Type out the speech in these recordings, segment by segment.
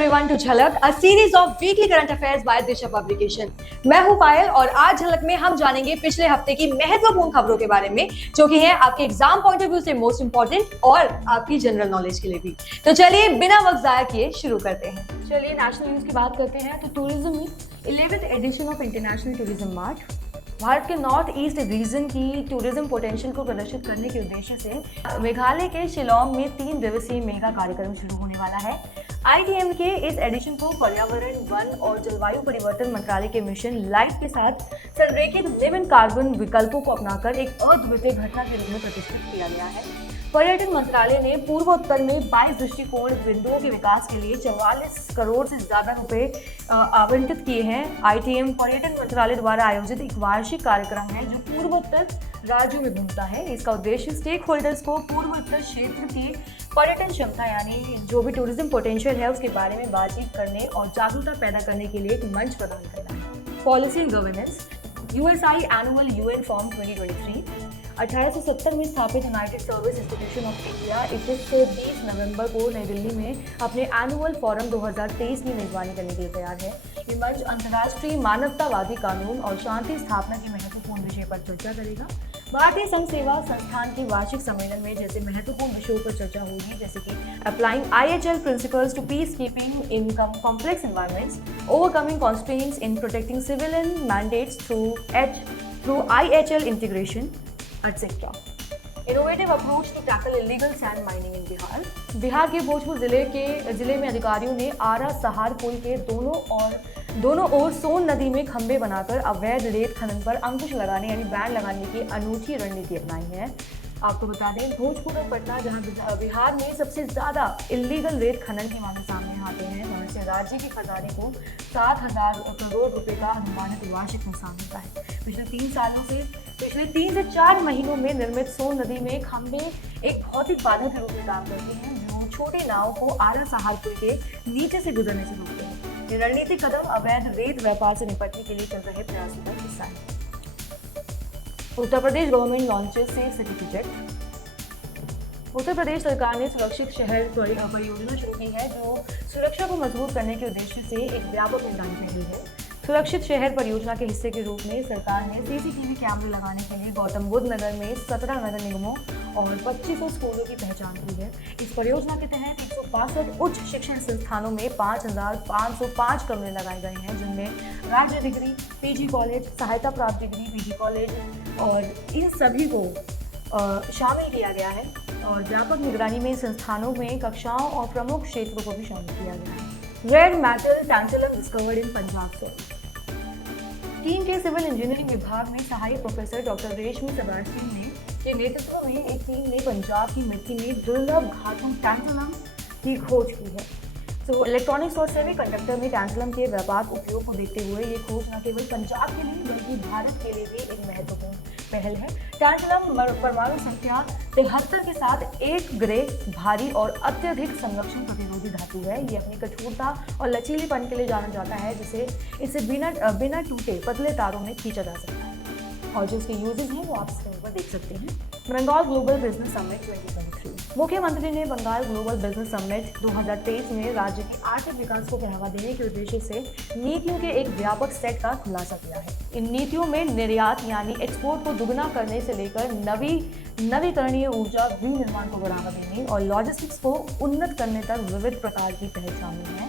everyone to झलक, a series of weekly current affairs by Disha publication. मैं हूं पायल और आज झलक में हम जानेंगे पिछले हफ्ते की महत्वपूर्ण खबरों के बारे में, जो कि हैं आपके एग्जाम पॉइंट ऑफ व्यू से मोस्ट इंपॉर्टेंट और आपकी जनरल नॉलेज के लिए भी। तो चलिए बिना वक्त जाया किए शुरू करते हैं। चलिए नेशनल न्यूज की बात करते हैं। तो टूरिज्म में 11th edition of international tourism mart Bharat के नॉर्थ ईस्ट रीजन की टूरिज्म पोटेंशियल को प्रदर्शित करने के उद्देश्य से मेघालय के शिलोंग में 3 दिवसीय मेगा कार्यक्रम शुरू होने वाला है। ITM के इस एडिशन को पर्यावरण, वन और जलवायु परिवर्तन मंत्रालय के मिशन लाइफ के साथ संरेखित विभिन्न कार्बन विकल्पों को अपनाकर एक अद्वितीय घटना के रूप में प्रतिष्ठित किया गया है। पर्यटन मंत्रालय ने पूर्वोत्तर में 22 दृष्टिकोण बिंदुओं के विकास के लिए 44 करोड़ से ज्यादा रुपए आवंटित किए हैं। ITM पर्यटन मंत्रालय द्वारा आयोजित एक वार्षिक कार्यक्रम है जो पूर्वोत्तर राज्यों में घूमता है। इसका उद्देश्य स्टेक होल्डर्स को पूर्वोत्तर क्षेत्र की पर्यटन क्षमता यानी जो भी टूरिज्म पोटेंशियल है उसके बारे में बातचीत करने और जागरूकता पैदा करने के लिए एक मंच प्रदान करना है। Policy and governance USI annual UN form 2023 1870 में स्थापित United service institution of India 21 नवंबर को नई दिल्ली में अपने एनुअल फोरम 2023 की मेजबानी करने के लिए तैयार है। ये मंच अंतर्राष्ट्रीय मानवतावादी कानून और शांति स्थापना के महत्वपूर्ण विषय पर चर्चा करेगा। भारतीय संघ सेवा संस्थान के वार्षिक सम्मेलन में जैसे महत्वपूर्ण विषयों पर चर्चा होगी, जैसे कि applying IHL principles to peace keeping in complex environments, overcoming constraints in protecting civilian mandates through IHL integration etc. Innovative approach to tackle illegal sand mining in Bihar. Bihar के भोजपुर जिले में अधिकारियों ने आरा सहार पुल के दोनों ओर सोन नदी में खंभे बनाकर अवैध रेत खनन पर अंकुश लगाने यानी बैन लगाने की अनूठी रणनीति अपनाई है। आपको बता दें भोजपुर और पटना जहां बिहार में सबसे ज्यादा इलीगल रेत खनन के मामले सामने आते हैं, वहां से राज्य के खजाने को 7,000 करोड़ रुपए का अनुमानित वार्षिक नुकसान होता है। पिछले 3 से 4 महीनों में निर्मित सोन नदी में खंभे एक भौतिक बाधा के रूप में काम करते हैं जो छोटे नाव को आरा सहार पुल के नीचे से गुजरने से रोकते हैं। ये रणनीतिक कदम अवैध रेत व्यापार से निपटने के लिए चल रहे प्रयासों का हिस्सा है। Uttar Pradesh government launches safe city project. Uttar Pradesh सरकार ने सुरक्षित शहर परियोजना शुरू की है जो सुरक्षा को मजबूत करने के उद्देश्य से एक व्यापक निगरानी की गई है। सुरक्षित शहर परियोजना के हिस्से के रूप में सरकार ने CCTV कैमरे लगाने के लिए गौतम बुद्ध नगर में 17 नगर निगमों और 2500 स्कूलों की पहचान की है। इस परियोजना के तहत 162 उच्च शिक्षण संस्थानों में 5,505 कमरे लगाए गए हैं, जिनमें राज्य डिग्री, PG कॉलेज, सहायता प्राप्त डिग्री, PG कॉलेज और इन सभी को शामिल किया गया है। और व्यापक निगरानी में संस्थानों में कक्षाओं और प्रमुख क्षेत्रों को भी शामिल किया गया है। Red metal tantalum discovered in Punjab से। टीम के सिविल इंजीनियरिंग विभाग में सहायक प्रोफेसर डॉक्टर रेशमी सेबास्टियन के नेतृत्व में एक टीम ने पंजाब की मिट्टी में दुर्लभ धातु टैंटलम की खोज की है। तो इलेक्ट्रॉनिक्स और सेमीकंडक्टर में टैंटलम के व्यापक उपयोग को देखते हुए ये खोज न केवल पंजाब के लिए बल्कि भारत के लिए भी एक महत्वपूर्ण पहल है। टैंटलम परमाणु संख्या 73 के साथ एक ग्रे, भारी और अत्यधिक संरक्षण प्रतिरोधी धातु है। ये अपनी कठोरता और लचीलेपन के लिए जाना जाता है, जिसे इसे बिना टूटे पतले तारों में खींचा जा सकता है। और जो उसके यूजेस हैं वो आप स्क्रीन पर देख सकते हैं। Bengal global business summit 2023। मुख्यमंत्री ने बंगाल ग्लोबल बिजनेस समिट 2023 में राज्य के आर्थिक विकास को बढ़ावा देने के उद्देश्य से नीतियों के एक व्यापक सेट का खुलासा किया है। इन नीतियों में निर्यात यानी एक्सपोर्ट को दुगना करने से लेकर नवीकरणीय ऊर्जा विनिर्माण को बढ़ावा देने और लॉजिस्टिक्स को उन्नत करने तक विविध प्रकार की पहल शामिल है।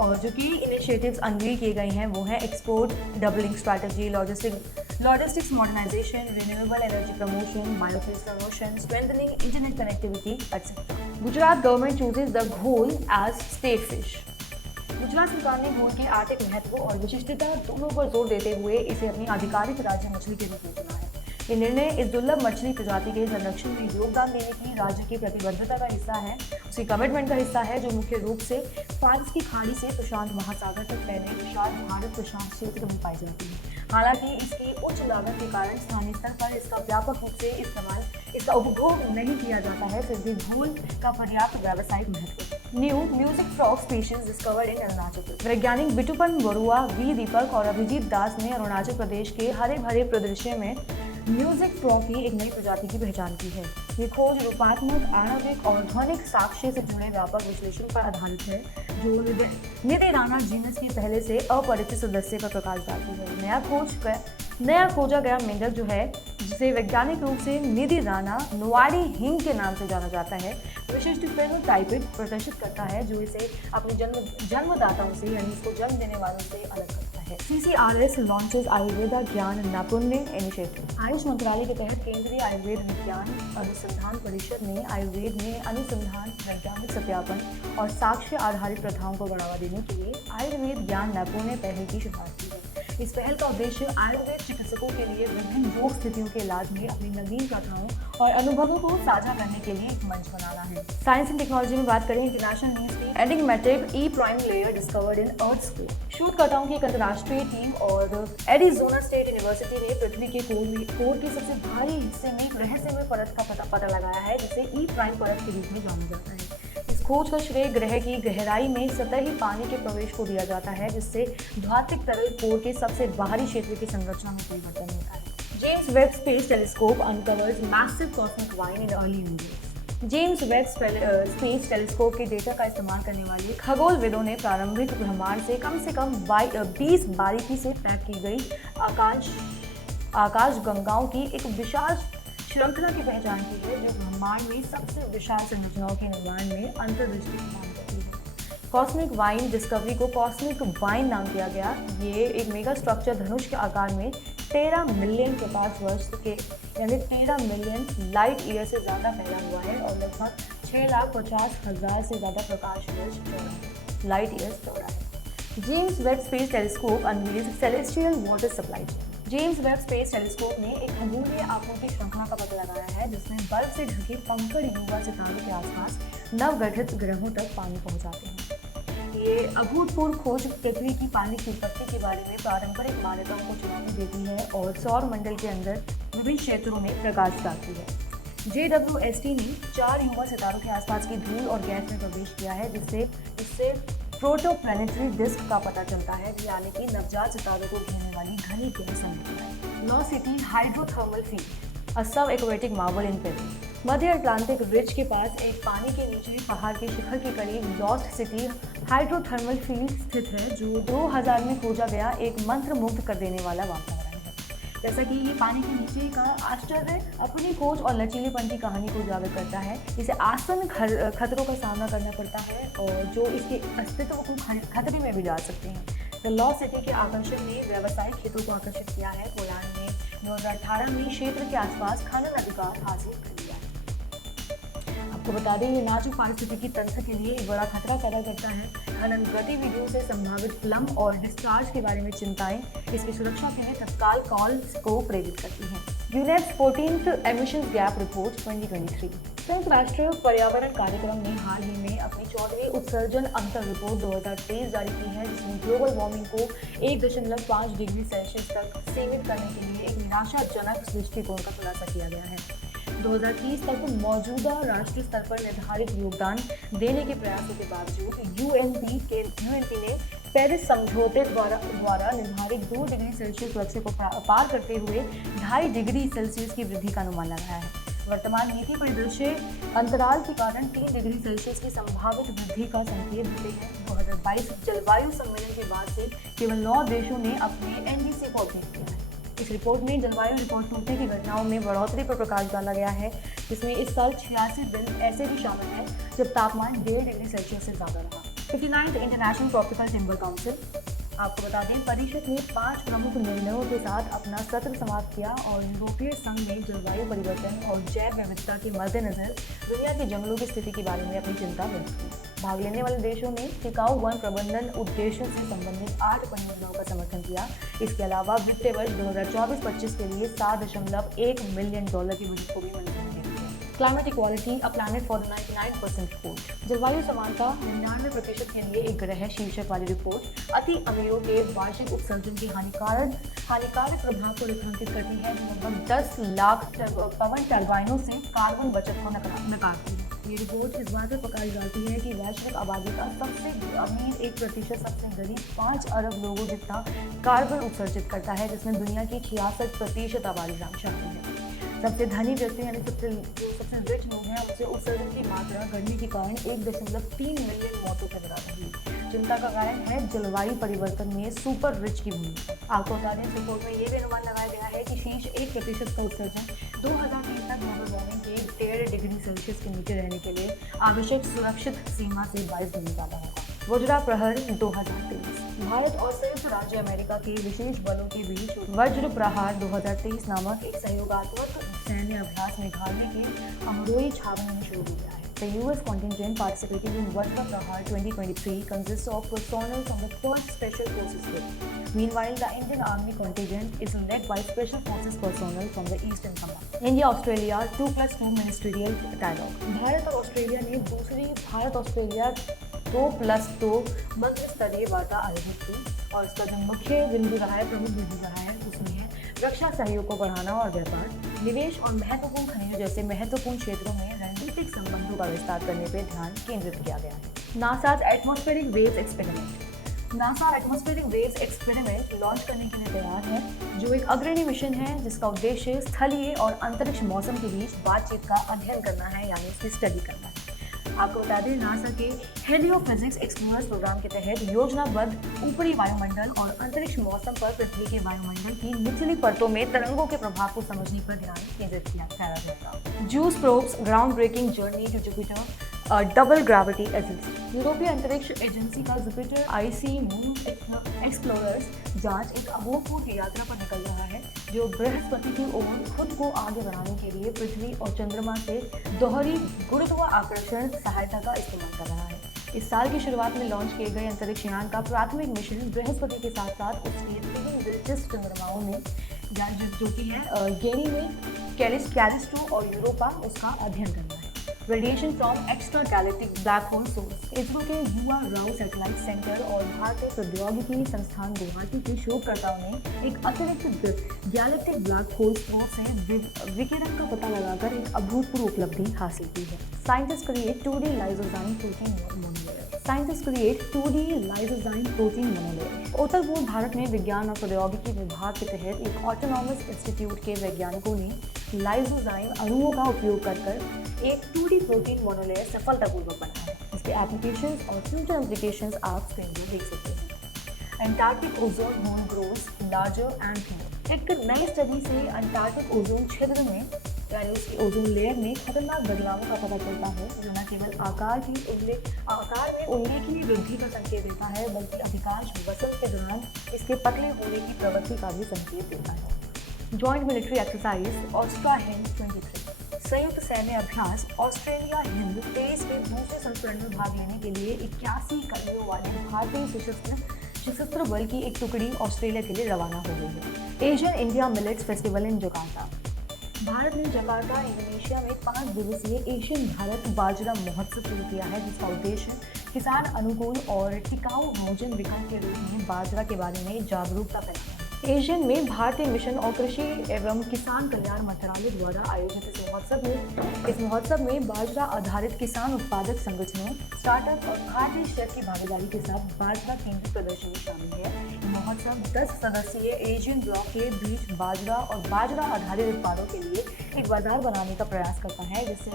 और जो कि इनिशिएटिव्स अनवील किए गए हैं वो है export doubling strategy, logistics modernisation, renewable energy promotion, biofuel promotion, strengthening internet connectivity etcetera. Gujarat government chooses the ghol as state fish. Gujarat सरकार ने घोल के आर्थिक महत्व और विशिष्टता दोनों पर जोर देते हुए इसे अपनी आधिकारिक राज्य मछली के रूप में चुना है। ये निर्णय इस दुर्लभ मछली प्रजाति के संरक्षण में योगदान देने की राज्य की प्रतिबद्धता का हिस्सा है, उसकी कमिटमेंट का हिस्सा है, जो मुख्य रूप से फारस की खाड़ी से प्रशांत महासागर तक फैले विशाल भारत प्रशांत क्षेत्र में पाई जाती है। हालांकि इसकी उच्च लागत के कारण स्थानीय स्तर पर इसका व्यापक रूप से इसका उपभोग नहीं किया जाता है, फिर भी घोल का पर्याप्त व्यावसायिक महत्व। New music frog species discovered in Arunachal. वैज्ञानिक बिटुपन बरुआ, V दीपक और अभिजीत दास ने अरुणाचल प्रदेश के हरे भरे परिदृश्य में म्यूजिक प्रो की एक नई प्रजाति की पहचान की है। ये खोज रूपात्मक, आणविक और ध्वनिक साक्ष्य से जुड़े व्यापक विश्लेषण पर आधारित है, जो निदेराना जीनस की पहले से अपरिचित सदस्य पर प्रकाश डालती है। नया खोजा गया मेंढक जो है, जिसे वैज्ञानिक रूप से निदेराना नोआडी हिंग के नाम से जाना जाता है, विशिष्ट फेनोटाइप प्रदर्शित करता है जो इसे अपने जन्मदाताओं से यानी इसको जन्म देने वालों से अलग करता है। CCRS लॉन्चेस आयुर्वेदा ज्ञान नैपुण्य इनिशिएटिव। आयुष मंत्रालय के तहत केंद्रीय आयुर्वेद विज्ञान अनुसंधान परिषद ने आयुर्वेद में अनुसंधान, वैज्ञानिक सत्यापन और साक्ष्य आधारित प्रथाओं को बढ़ावा देने के लिए आयुर्वेद ज्ञान नैपुण्य पहल की शुरुआत की है। इस पहल का उद्देश्य आयुर्वेद चिकित्सकों के लिए विभिन्न रोग स्थितियों के इलाज में अपनी नवीन प्रथाओं और अनुभवों को साझा करने के लिए एक मंच बनाना है। साइंस एंड टेक्नोलॉजी में बात करें, इंटरनेशनल न्यूज की enigmatic E prime layer discovered in earth score. शोधकर्ताओं की एक अंतर्राष्ट्रीय टीम और एरिज़ोना स्टेट यूनिवर्सिटी ने पृथ्वी के कोर के सबसे भारी हिस्से में रहस्यमय परत का पता लगाया है, जिसे ई प्राइम परत के रूप में जाना जाता है। इस खोज का श्रेय ग्रह की गहराई में सतही पानी के प्रवेश को दिया जाता है, जिससे धात्विक तरल कोर के सबसे बाहरी क्षेत्र की संरचना में परिवर्तन होता है। James Webb space telescope uncovers massive cosmic wine in early universe. James Webb space telescope के डेटा का इस्तेमाल करने वाले खगोलविदों ने प्रारंभिक ब्रह्मांड से कम 20 बारीकी से पैक की गई आकाश गंगाओं की एक विशाल श्रृंखला की पहचान की है, जो ब्रह्मांड में सबसे विशाल संरचनाओं के निर्माण में अंतर्दृष्टि प्रदान करती है। कॉस्मिक वाइन डिस्कवरी को कॉस्मिक वाइन नाम दिया गया। ये एक मेगा स्ट्रक्चर धनुष के आकार में 13 मिलियन प्रकाश वर्ष के यानी 13 मिलियन लाइट ईयर से ज़्यादा फैला हुआ है और लगभग 6,50,000 से ज़्यादा प्रकाश वर्ष चौड़ा लाइट ईयर्स चौड़ा है। James Webb space telescope unveils celestial water supply chain. James Webb space telescope ने एक खगोलीय आपूर्ति श्रृंखला का पता लगाया है, जिसमें बर्फ से ढके पंखुड़ी युवा सितारों के आसपास नवगठित ग्रहों तक पानी पहुंचाते हैं। ये अभूतपूर्व खोज पृथ्वी की पानी की उत्पत्ति के बारे में पारंपरिक मान्यताओं को चुनौती देती है और सौर मंडल के अंदर विभिन्न क्षेत्रों में प्रकाश डालती है। JWST ने 4 युवा सितारों के आसपास की धूल और गैस में प्रवेश किया है, जिससे प्रोटोप्लैनेटरी डिस्क का पता चलता है, यानी कि नवजात सितारों को घेरने वाली घनी गैस संरचना। लॉ सिटी हाइड्रोथर्मल फील्ड, अ सब एक्वेटिक मार्वल इन पेरू। मध्य अटलांटिक रिज के पास एक पानी के नीचे पहाड़ के शिखर के करीब लॉस्ट सिटी हाइड्रोथर्मल फील्ड स्थित है, जो 2000 में खोजा गया एक मंत्र मुग्ध कर देने वाला वातावरण है। जैसा कि ये पानी के नीचे का आश्चर्य अपनी खोज और लचीलेपन की कहानी को उजागर करता है। इसे आसन खतरों का सामना करना पड़ता है और जो इसके अस्तित्व को खतरे में भी डाल सकते हैं। द लॉस्ट सिटी के आकर्षण ने व्यावसायिक हितों को आकर्षित किया है। पोलैंड ने 2018 में क्षेत्र के आसपास खनन अधिकार हासिल कर लिया है। आपको बता दें, ये नाजुक पारिस्थितिकी तंत्र के लिए एक बड़ा खतरा पैदा करता है। खनन गतिविधियों से संभावित प्लम और डिस्चार्ज के बारे में चिंताएं इसकी सुरक्षा के लिए तत्काल कॉल्स को प्रेरित करती हैं। UNEP 14th emissions gap report 2023। संयुक्त राष्ट्र पर्यावरण कार्यक्रम ने हाल ही में अपनी 14वीं उत्सर्जन अंतर रिपोर्ट 2023 जारी की है, जिसमें ग्लोबल वार्मिंग को 1.5 डिग्री सेल्सियस तक सीमित करने के लिए एक निराशाजनक दृष्टिकोण का खुलासा किया गया है। 2030 तक मौजूदा राष्ट्रीय स्तर पर निर्धारित योगदान देने के प्रयासों के बावजूद यूएनपी ने पेरिस समझौते द्वारा निर्धारित 2 डिग्री सेल्सियस लक्ष्य को पार करते हुए 2.5 डिग्री सेल्सियस की वृद्धि का अनुमान लगाया है। वर्तमान नीति परिदृश्य अंतराल के कारण 3 डिग्री सेल्सियस की संभावित वृद्धि का संकेत देते हैं। 2022 जलवायु सम्मेलन के बाद से केवल 9 देशों ने अपने NDC को अपडेट किया है। इस रिपोर्ट में जलवायु रिपोर्ट टूटने की घटनाओं में बढ़ोतरी पर प्रकाश डाला गया है, जिसमें इस साल 86 दिन ऐसे भी शामिल हैं जब तापमान 1.5 डिग्री सेल्सियस से ज़्यादा रहा। 59th international tropical timber council. आपको बता दें, परिषद ने 5 प्रमुख निर्णयों के साथ अपना सत्र समाप्त किया और यूरोपीय संघ ने जलवायु परिवर्तन और जैव विविधता के मद्देनजर दुनिया के जंगलों की स्थिति के बारे में अपनी चिंता व्यक्त की। भाग लेने वाले देशों ने टिकाऊ वन प्रबंधन उद्देश्यों से संबंधित 8 परियोजनाओं का समर्थन किया। इसके अलावा वित्तीय वर्ष 2024-25 के लिए $7.1 मिलियन की बजट को भी मंजूरी दी है। Climate equality, a planet for 99% report. जलवायु समानता 99% के लिए एक ग्रह शीर्षक वाली रिपोर्ट अति अमीरों के वार्षिक उत्सर्जन के हानिकारक प्रभाव को रेखांकित करती है, जो लगभग 10 लाख पवन टर्बाइनों से कार्बन बचत को नकारती है। ये रिपोर्ट इस बात पर प्रकाश डालती है कि वैश्विक आबादी का सबसे अमीर 1% सबसे गरीब 5 अरब लोगों जितना कार्बन उत्सर्जित करता है, जिसमें दुनिया की 66% आबादी शामिल है। सबसे धनी व्यक्ति यानी सबसे रिच लोग हैं, उनसे उत्सर्जन की मात्रा गर्मी के कारण 1.3 मिलियन मौतों के बराबर हुई। चिंता का कारण है जलवायु परिवर्तन में सुपर रिच की भूमिका। आपको बता दें, रिपोर्ट में ये भी अनुमान लगाया गया है कि शीर्ष 1% का उत्सर्जन 2030 तक ग्लोबल वार्मिंग के 1.5 डिग्री सेल्सियस के नीचे रहने के लिए आवश्यक सुरक्षित सीमा से 22 गुना ज़्यादा होगा। वज्र प्रहर 2023। भारत और संयुक्त राज्य अमेरिका के विशेष बलों के बीच वज्र प्रहार 2023 नामक एक सहयोगात्मक सैन्य अभ्यास मेघालय के अमरोई छावनी में शुरू हो गया है। The U.S. contingent participating in Vajra Prahar 2023 consists of personnel from the 1st Special Forces Group. Meanwhile, the Indian Army contingent is led by Special Forces personnel from the Eastern Command. India-Australia 2+2 ministerial dialogue. Bharat और Australia ने दूसरी भारत-ऑस्ट्रेलिया 2+2 मंत्री स्तरीय वार्ता आयोजित की और इसका जो मुख्य बिंदु रहा है, प्रमुख बिंदु रहा है, उसमें है रक्षा सहयोग को बढ़ाना और व्यापार, निवेश और महत्वपूर्ण खनिजों जैसे महत्वपूर्ण क्षेत्रों में रणनीतिक संबंधों का विस्तार करने पर ध्यान केंद्रित किया गया है। NASA atmospheric waves experiment. NASA atmospheric waves experiment launch करने के लिए तैयार है, जो एक अग्रणी मिशन है जिसका उद्देश्य स्थलीय और अंतरिक्ष मौसम के बीच बातचीत का अध्ययन करना है, यानी इसकी स्टडी करना है। आपको बता दें, नासा के हेलियोफिजिक्स एक्सप्लोरर्स प्रोग्राम के तहत योजनाबद्ध ऊपरी वायुमंडल और अंतरिक्ष मौसम पर पृथ्वी के वायुमंडल की निचली परतों में तरंगों के प्रभाव को समझने पर ध्यान केंद्रित किया जाएगा। Juice probes ground breaking journey to Jupiter double gravity agency. यूरोपीय अंतरिक्ष एजेंसी का जुपिटर आईसी मून एक्सप्लोरर्स जांच एक अभूतपूर्व यात्रा पर निकल रहा है, जो बृहस्पति की ओर खुद को आगे बढ़ाने के लिए पृथ्वी और चंद्रमा से दोहरी गुरुत्वाकर्षण सहायता का इस्तेमाल कर रहा है। इस साल की शुरुआत में लॉन्च किए गए अंतरिक्ष यान का प्राथमिक मिशन बृहस्पति के साथ साथ उसके 3 दिलचस्प चंद्रमाओं में जो कि है गेनी में कैलिस्टो और यूरोपा, उसका अध्ययन करना है। Radiation from extra galactic black hole source. ISRO के युवा राव सैटेलाइट सेंटर और भारतीय प्रौद्योगिकी संस्थान गुवाहाटी के शोधकर्ताओं ने एक अतिरिक्त गैलेक्टिक ब्लैक होल स्रोत से विकिरण का पता लगाकर एक अभूतपूर्व उपलब्धि हासिल की है। Scientist create 2D lysozyme protein monolayer. Scientist create 2D lysozyme protein monolayer. उत्तर पूर्व भारत में विज्ञान और प्रौद्योगिकी विभाग के तहत एक ऑटोनॉमस इंस्टीट्यूट के वैज्ञानिकों ने लाइसोजाइम अणुओं का उपयोग कर एक 2D प्रोटीन मोनोलेयर सफलतापूर्वक बनाया है। इसके एप्लीकेशंस और फ्यूचर एप्लीकेशंस आप स्क्रीन पर देख सकते हैं। Antarctic ozone hole grows larger and thinner. एक नई स्टडी से अंटार्कटिक ओजोन क्षेत्र में यानी उसकी ओजोन लेयर में खतरनाक बदलावों का पता चलता है, जो न केवल आकार में उल्लेखनीय वृद्धि का संकेत देता है, बल्कि अधिकांश वसंत के दौरान इसके पतले होने की प्रवृत्ति का भी संकेत देता है। Joint military exercise Austrahind 23। संयुक्त सैन्य अभ्यास ऑस्ट्रेलिया हिंद 23 के दूसरे संस्करण में भाग लेने के लिए 81 कर्मियों वाले भारतीय सशस्त्र बल की एक टुकड़ी ऑस्ट्रेलिया के लिए रवाना हो गई है। Asian India millets festival in Jakarta. Bharat ने जकार्ता इंडोनेशिया में 5 दिवसीय एशियन भारत बाजरा महोत्सव शुरू किया है, जिसका उद्देश्य किसान अनुकूल और टिकाऊ भोजन विकल्प के रूप में बाजरा के बारे में जागरूकता फैलाना है। एशियन में भारतीय मिशन और कृषि एवं किसान कल्याण मंत्रालय द्वारा आयोजित इस महोत्सव में बाजरा आधारित किसान उत्पादक संगठनों, स्टार्टअप और खाद्य क्षेत्र की भागीदारी के साथ बाजरा केंद्रित प्रदर्शनी शामिल है। महोत्सव 10 सदस्यीय एशियन ब्लॉक के बीच बाजरा और बाजरा आधारित उत्पादों के लिए एक बाजार बनाने का प्रयास करता है, जिससे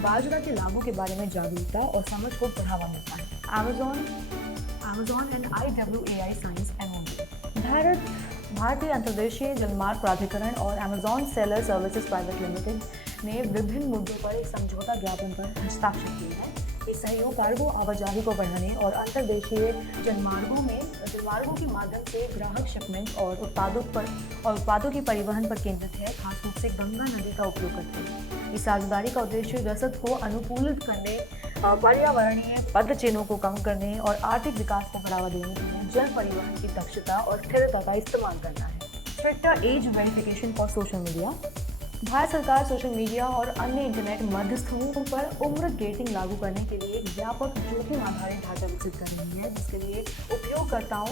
बाजरा के लाभों के बारे में जागरूकता और समझ को बढ़ावा मिलता है। Amazon and IWAI science MOU। भारतीय अंतर्देशीय जलमार्ग प्राधिकरण और Amazon seller services private limited ने विभिन्न मुद्दों पर एक समझौता ज्ञापन पर हस्ताक्षर किए हैं। ये सहयोग कार्गो आवाजाही को बढ़ाने और अंतर्देशीय जलमार्गों के माध्यम से ग्राहक शिपमेंट और उत्पादों के परिवहन पर केंद्रित है, खास रूप से गंगा नदी का उपयोग करते हैं। इस साझेदारी का उद्देश्य रसद को अनुकूलित करने, पर्यावरणीय पदचिन्हों को कम करने और आर्थिक विकास को बढ़ावा देने के लिए जल परिवहन की दक्षता और स्थिरता का इस्तेमाल करना है। Stricter age verification for social media. Bharat सरकार सोशल मीडिया और अन्य इंटरनेट मध्यस्थों पर उम्र गेटिंग लागू करने के लिए एक व्यापक जोखिम आधारित ढांचा विकसित कर रही है, जिसके लिए उपयोगकर्ताओं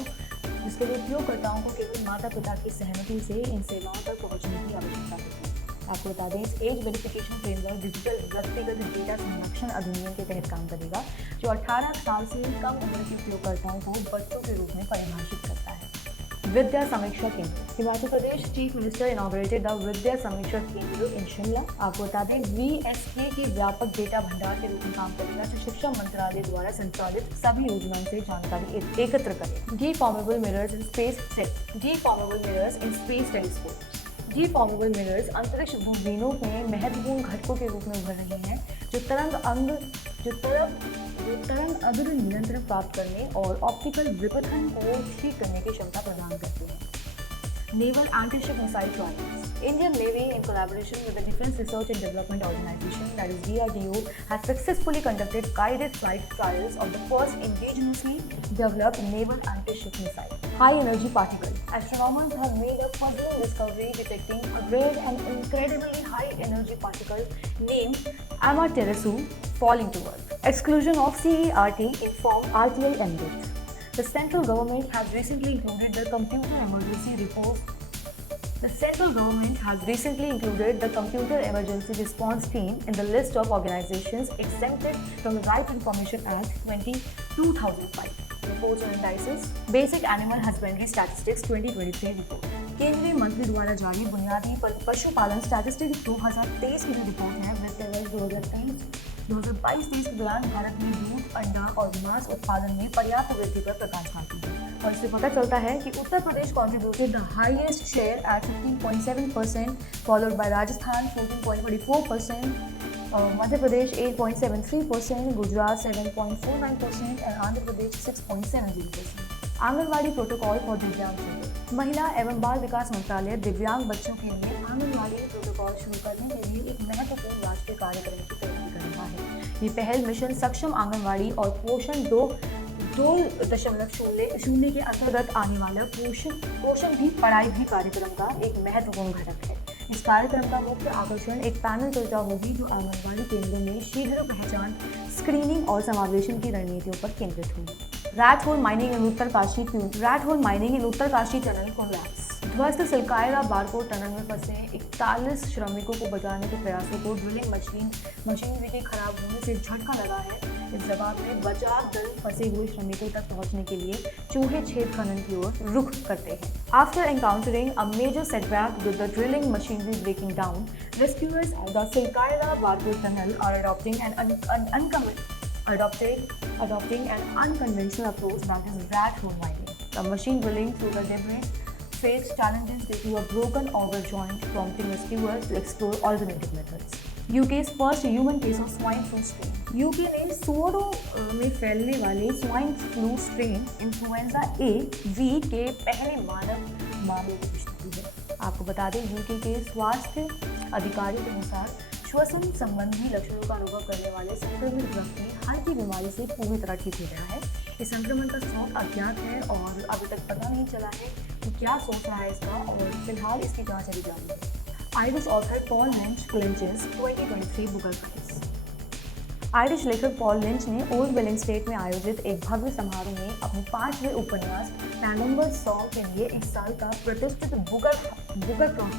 को केवल माता पिता की सहमति से इन सेवाओं तक पहुंचने की आवश्यकता होती है। आपको बता दें इस एज वेरिफिकेशन फ्रेमवर्क डिजिटल व्यक्तिगत डेटा संरक्षण अधिनियम के तहत काम करेगा, जो 18 साल से कम उम्र के उपयोगकर्ताओं को बच्चों के रूप में परिभाषित करता है। विद्या समीक्षा केंद्र। Himachal Pradesh chief minister inaugurated the विद्या समीक्षा केंद्र इन शिमला। आपको बता दें VSK के व्यापक डेटा भंडार के रूप में काम करेगा, जो शिक्षा मंत्रालय द्वारा संचालित सभी योजनाओं से जानकारी एकत्र करे। Deformable mirrors in space set. Deformable mirrors in space telescope. Deformable mirrors अंतरिक्ष दूरबीनों में महत्वपूर्ण घटकों के रूप में उभर रहे हैं, जो तरंग अग्र नियंत्रण प्राप्त करने और ऑप्टिकल विघटन को ठीक करने की क्षमता प्रदान करते हैं। Naval Anti-Ship Missile Trials. Indian Navy, in collaboration with the Defence Research and Development Organization, that is DRDO, has successfully conducted guided flight trials of the first indigenously developed naval anti-ship missile. High energy particle. Astronomers have made a puzzling discovery detecting a rare and incredibly high energy particle named Amaterasu falling to Earth. Exclusion of CERT informed RTI engines. The central government has recently included the Computer Emergency Response Team in the list of organizations exempted from the Right Information Act 2005. Reports and indices. Basic Animal Husbandry Statistics 2023 report. केंद्रीय मंत्री द्वारा जारी बुनियादी पशुपालन statistics 2023 की जो report है वित्त वर्ष 2022-23 के दौरान भारत में दूध, अंडा और मांस उत्पादन में पर्याप्त वृद्धि पर प्रकाश डालती है। और इससे पता चलता है कि Uttar Pradesh contributed the highest share at 15.7%, followed by Rajasthan 14.24%, Madhya Pradesh 8.73%, Gujarat 7.49% और आंध्र प्रदेश 6.70%। आंगनवाड़ी प्रोटोकॉल फॉर दिव्यांग चिल्ड्रन। महिला एवं बाल विकास मंत्रालय दिव्यांग बच्चों के लिए आंगनवाड़ी प्रोटोकॉल शुरू करने के लिए एक महत्वपूर्ण राष्ट्रीय कार्यक्रम की तैयारी कर रहा है। ये पहल मिशन सक्षम आंगनवाड़ी और पोषण 2.0 के अंतर्गत आने वाला पोषण भी पढ़ाई भी कार्यक्रम का एक महत्वपूर्ण घटक है। इस कार्यक्रम का मुख्य आकर्षण एक पैनल चर्चा होगी, जो आंगनवाड़ी केंद्रों में शीघ्र पहचान, स्क्रीनिंग और समावेशन की रणनीतियों पर केंद्रित होगी। रैट होल माइनिंग इन उत्तरकाशी टनल कोलैप्स। ध्वस्त सिलकायरा बारकोट टनल में फंसे 41 श्रमिकों को बचाने के प्रयासों को ड्रिलिंग मशीनरी के खराब होने से झटका लगा है। इस जवाब में बचाव दल फंसे हुए श्रमिकों तक पहुंचने के लिए चूहे छेद खनन की ओर रुख करते हैं। After encountering a major setback with the drilling machinery breaking down, rescuers at the Silkaira Barkut Tunnel are adopting an unconventional approach, that is rat hole mining. The machine drilling through the debris faced challenges due to a broken auger joint, prompting rescuers to explore alternative methods. UK's first human case of swine flu strain. UK ने सुअरों में फैलने वाले swine flu strain influenza A/V के पहले मानव मामले की पुष्टि की है। आपको बता दें UK के स्वास्थ्य अधिकारी के अनुसार श्वसन संबंधी लक्षणों का अनुभव करने वाले संक्रमित व्यक्ति हल्की बीमारी से पूरी तरह ठीक हो गया है। इस संक्रमण का स्रोत अज्ञात है और अभी तक पता नहीं चला है कि क्या सोच रहा है इसका, और फिलहाल इसकी जांच अभी जारी है। Irish author Paul Lynch clinches 2023 Booker prize. Irish लेखक पॉल लिंच ने ओल्ड वेलिंगस्टेड में आयोजित एक भव्य समारोह में अपने 5वें उपन्यास पैगंबर सॉन्ग के लिए इस साल का प्रतिष्ठित बुकर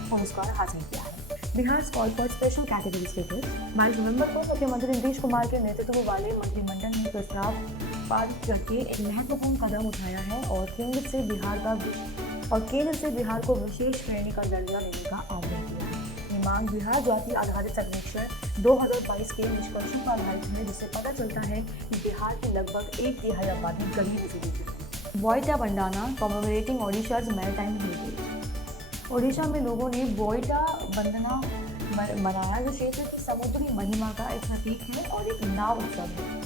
पुरस्कार हासिल किया है। Bihar call for special category status. 22 नवंबर को मुख्यमंत्री नीतीश कुमार के नेतृत्व वाले मंत्रिमंडल ने प्रस्ताव पारित करके एक महत्वपूर्ण कदम उठाया है और केंद्र से बिहार को विशेष श्रेणी का दर्जा देने का आग्रह किया है। ये मांग बिहार जाति आधारित सर्वेक्षण 2022 के निष्कर्षों पर आधारित है, जिससे पता चलता है कि बिहार की लगभग 1/3 आबादी गरीब से है। Boita Bandana commemorating Odisha's maritime heritage. Odisha में लोगों ने बोइटा बंदना मनाया, जो क्षेत्र की समुद्री महिमा का एक प्रतीक है और एक नाव उत्सव है।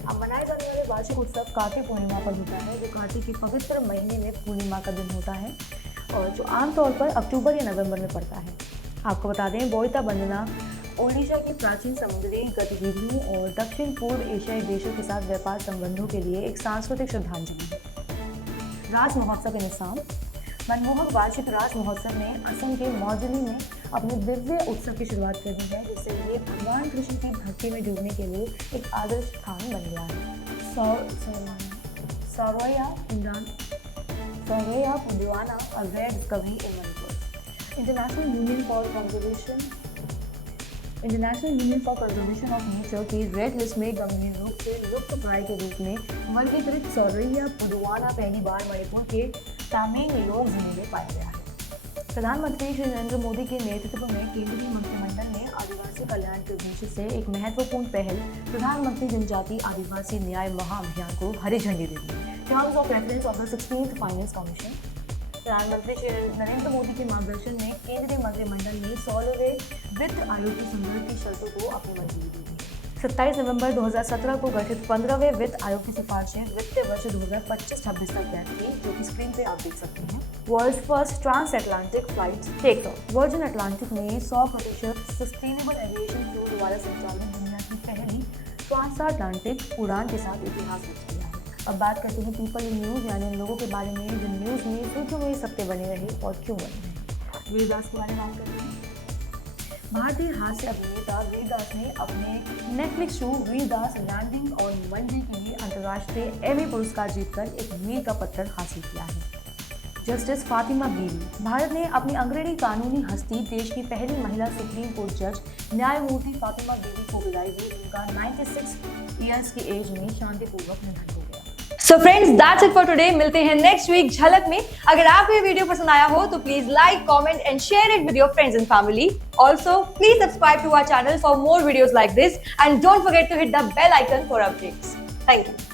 अब मनाए जाने वाले वार्षिक उत्सव कार्तिक पूर्णिमा पर होता है, जो कार्तिक के पवित्र महीने में पूर्णिमा का दिन होता है और जो आमतौर पर अक्टूबर या नवंबर में पड़ता है। आपको बता दें बोइटा बंदना ओडिशा की प्राचीन समुद्री गतिविधियों और दक्षिण पूर्व एशियाई देशों के साथ व्यापार संबंधों के लिए एक सांस्कृतिक श्रद्धांजलि है। रास महोत्सव के निशान। मनमोहक वार्षिक रास महोत्सव ने असम के मौजली में अपने दिव्य उत्सव की शुरुआत कर दी है, जिससे ये भगवान कृष्ण की भक्ति में जुड़ने के लिए एक आदर्श स्थान बन गया है। सौरया पुंडवाना और rare discovery in Manipur. International Union for Conservation of Nature की रेड लिस्ट में गंभीर रूप से लुप्त प्राय के रूप में वर्गीकृत सौरैया पुडुवाना पहली बार मणिपुर के तामेंगलोंग जिले में पाया गया है। प्रधानमंत्री श्री नरेंद्र मोदी के नेतृत्व में केंद्रीय मंत्रिमंडल ने आदिवासी कल्याण के उद्देश्य से एक महत्वपूर्ण पहल प्रधानमंत्री जनजाति आदिवासी न्याय महाअभियान को हरी झंडी दे दी। Terms of reference of the 16th finance commission. प्रधानमंत्री श्री नरेंद्र मोदी के मार्गदर्शन में केंद्रीय मंत्रिमंडल ने 16वें वित्त आयोग के संदर्भ की शर्तों को अपनी मंजूरी दी है। 27 नवंबर 2017 को गठित 15वें वित्त आयोग की सिफारिशें वित्तीय वर्ष 2025-26 तक तय की, जो कि स्क्रीन पे आप देख सकते हैं। World first transatlantic flight take off. Virgin Atlantic में 100% सस्टेनेबल एविएशन फ्यूल द्वारा संचालित दुनिया की पहली ट्रांस अटलांटिक उड़ान के साथ इतिहास रच गया है। अब बात करते हैं पीपल इन न्यूज़, यानी उन लोगों के बारे में जो न्यूज़ में सुर्खियों में इस हफ्ते बने रहे और क्यों बने रहे। वीरदास के बारे में बात करते हैं। भारतीय हास्य अभिनेता वीरदास ने अपने Netflix show Vir Das landing on Monday के लिए अंतर्राष्ट्रीय एमी पुरस्कार जीतकर एक मील का पत्थर हासिल किया है। जस्टिस फातिमा बीवी। भारत ने अपनी अंग्रेजी कानूनी हस्ती, देश की पहली महिला सुप्रीम कोर्ट जज न्यायमूर्ति फातिमा बीवी को विदाई दी, जिनका 96 ईयर्स की एज में शांतिपूर्वक निधन हो गया। So friends, that's it for today. मिलते हैं नेक्स्ट वीक झलक में। अगर आपको ये वीडियो पसंद आया हो तो please like, comment and share it with your friends and family. Also, please subscribe to our channel for more videos like this and don't forget to hit the bell icon for updates. Thank you.